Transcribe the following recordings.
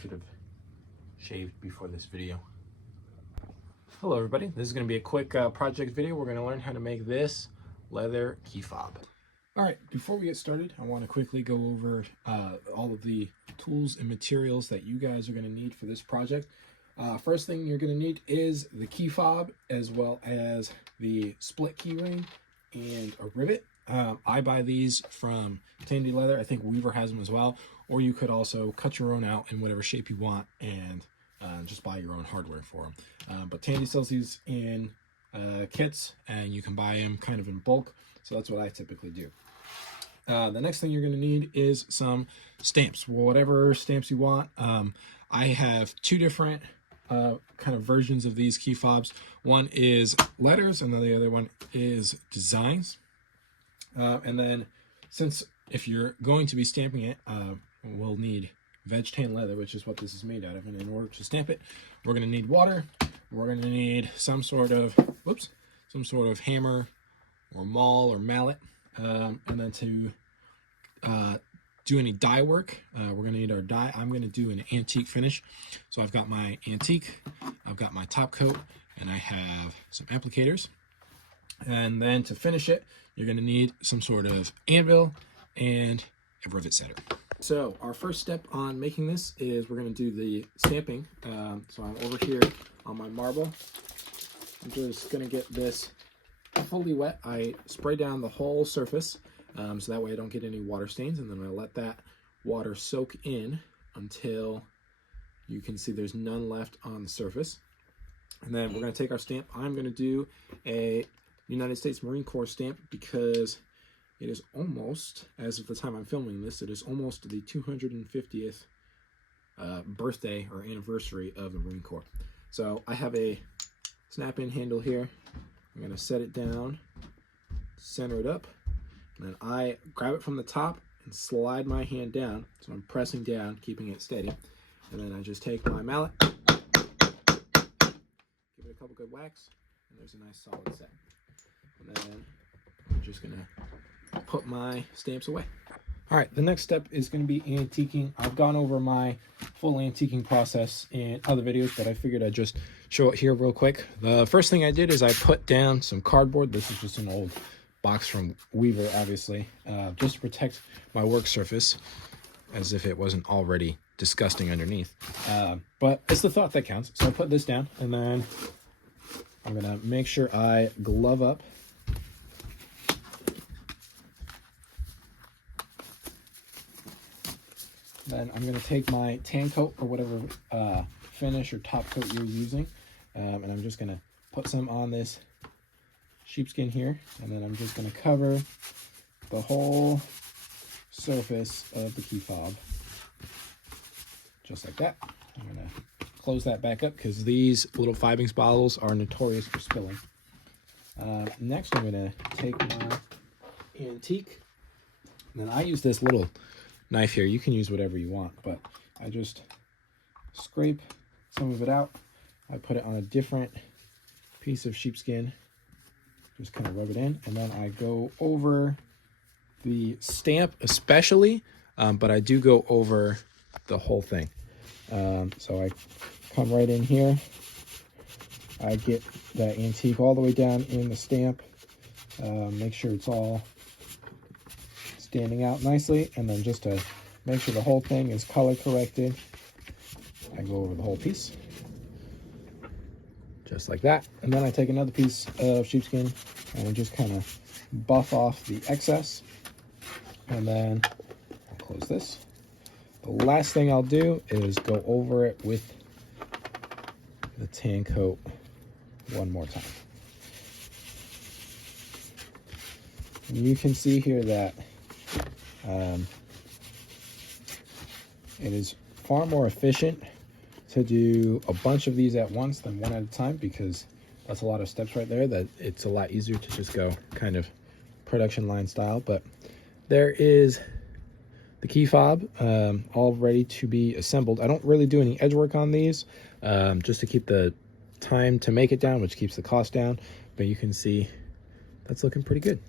should have shaved before this video. Hello everybody, this is going to be a quick project video. We're going to learn how to make this leather key fob. Alright, before we get started, I want to quickly go over all of the tools and materials that you guys are going to need for this project. First thing you're going to need is the key fob, as well as the split key ring and a rivet. I buy these from Tandy Leather. I think Weaver has them as well. Or you could also cut your own out in whatever shape you want and just buy your own hardware for them. But Tandy sells these in kits, and you can buy them kind of in bulk. So that's what I typically do. The next thing you're going to need is some stamps, whatever stamps you want. I have two different kind of versions of these key fobs. One is letters, and then the other one is designs. And then, since if you're going to be stamping it, we'll need veg tan leather, which is what this is made out of. And in order to stamp it, we're going to need water. We're going to need some sort of hammer or maul or mallet. And then to do any dye work, we're going to need our dye. I'm going to do an antique finish. So I've got my antique, I've got my top coat, and I have some applicators. And then to finish it, you're going to need some sort of anvil and a rivet setter. So our first step on making this is we're going to do the stamping. So I'm over here on my marble. I'm just going to get this fully wet. I spray down the whole surface so that way I don't get any water stains, and then I let that water soak in until you can see there's none left on the surface. And then we're going to take our stamp. I'm going to do a United States Marine Corps stamp because it is almost, as of the time I'm filming this, it is almost the 250th birthday or anniversary of the Marine Corps. So I have a snap-in handle here. I'm going to set it down, center it up, and then I grab it from the top and slide my hand down. So I'm pressing down, keeping it steady. And then I just take my mallet, give it a couple good whacks, and there's a nice solid set. And then I'm just going to put my stamps away. All right, the next step is going to be antiquing. I've gone over my full antiquing process in other videos, but I figured I'd just show it here real quick. The first thing I did is I put down some cardboard. This is just an old box from Weaver, obviously, just to protect my work surface, as if it wasn't already disgusting underneath. But it's the thought that counts. So I put this down, and then I'm going to make sure I glove up. Then I'm going to take my tan coat or whatever finish or top coat you're using, and I'm just going to put some on this sheepskin here, and then I'm just going to cover the whole surface of the key fob, just like that. I'm going to close that back up because these little fibings bottles are notorious for spilling. Next, I'm going to take my antique, and then I use this little knife here. You can use whatever you want, but I just scrape some of it out. I put it on a different piece of sheepskin, just kind of rub it in, and then I go over the stamp especially, but I do go over the whole thing. So I come right in here, I get that antique all the way down in the stamp, make sure it's all standing out nicely, and then just to make sure the whole thing is color corrected, I go over the whole piece just like that. And then I take another piece of sheepskin and I just kind of buff off the excess, and then I'll close this. The last thing I'll do is go over it with the tan coat one more time. And you can see here that it is far more efficient to do a bunch of these at once than one at a time, because that's a lot of steps right there, that it's a lot easier to just go kind of production line style. But there is the key fob all ready to be assembled. I don't really do any edge work on these, just to keep the time to make it down, which keeps the cost down, but you can see that's looking pretty good.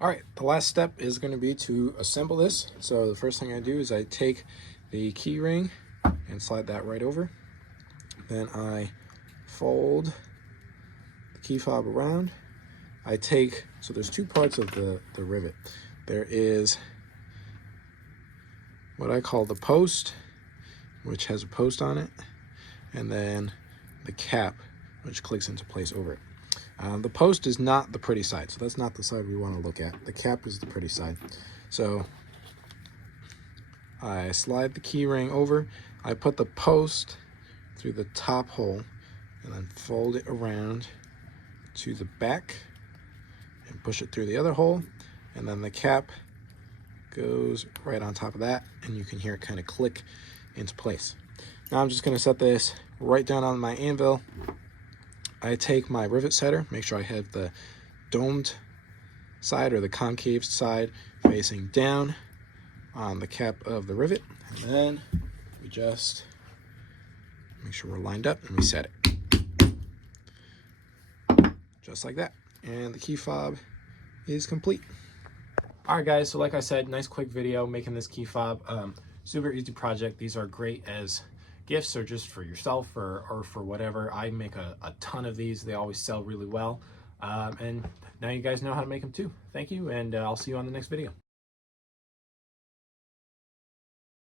All right, the last step is going to be to assemble this. So the first thing I do is I take the key ring and slide that right over. Then I fold the key fob around. I take, so there's two parts of the rivet. There is what I call the post, which has a post on it, and then the cap, which clicks into place over it. The post is not the pretty side, so that's not the side we want to look at. The cap is the pretty side. So I slide the key ring over. I put the post through the top hole and then fold it around to the back and push it through the other hole, and then the cap goes right on top of that, and you can hear it kind of click into place. Now I'm just going to set this right down on my anvil. I take my rivet setter, make sure I have the domed side or the concave side facing down on the cap of the rivet, and then we just make sure we're lined up and we set it just like that, and the key fob is complete. All right, guys, so like I said, nice quick video making this key fob. Super easy project. These are great as gifts or just for yourself or for whatever. I make a ton of these. They always sell really well, and now you guys know how to make them too. Thank you, and I'll see you on the next video.